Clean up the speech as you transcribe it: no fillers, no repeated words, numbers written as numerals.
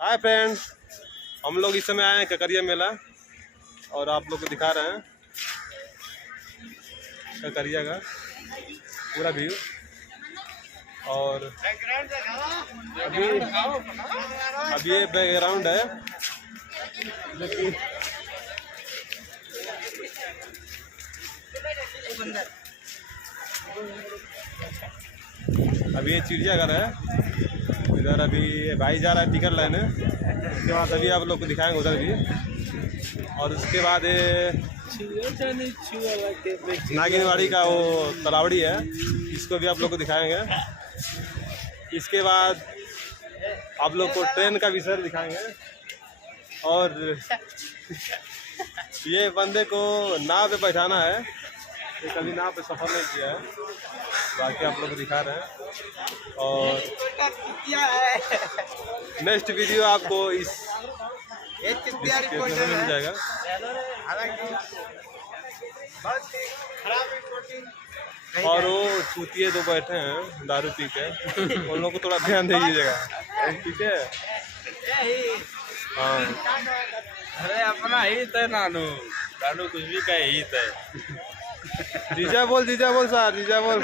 Hi friends, हम लोग इस समय आए हैं ककरिया मेला और आप लोग को दिखा रहे हैं ककरिया का पूरा व्यू। और अभी ये बैकग्राउंड है जो कि अभी ये चिड़ियाघर है। इधर अभी भाई जा रहा है टिकट लेने, उसके बाद अभी आप लोग को दिखाएंगे उधर भी। और उसके बाद नागिनवाड़ी का वो तलावड़ी है, इसको भी आप लोग को दिखाएंगे। इसके बाद आप लोग को ट्रेन का विषय दिखाएंगे। और ये बंदे को नाव पे बैठाना है, ये कभी नाव पे सफ़र नहीं किया है, बाकी आप लोग को दिखा रहे हैं। और नेक्स्ट वीडियो आपको इस मिल जाएगा। और वो चूतिए जो बैठे हैं दारू पी के, उन लोग को थोड़ा ध्यान दीजिएगा, ठीक है? हाँ, अरे अपना ही तय नानू नानू कुछ भी कहे ही तय। जीजा बोल सर, जीजा बोल।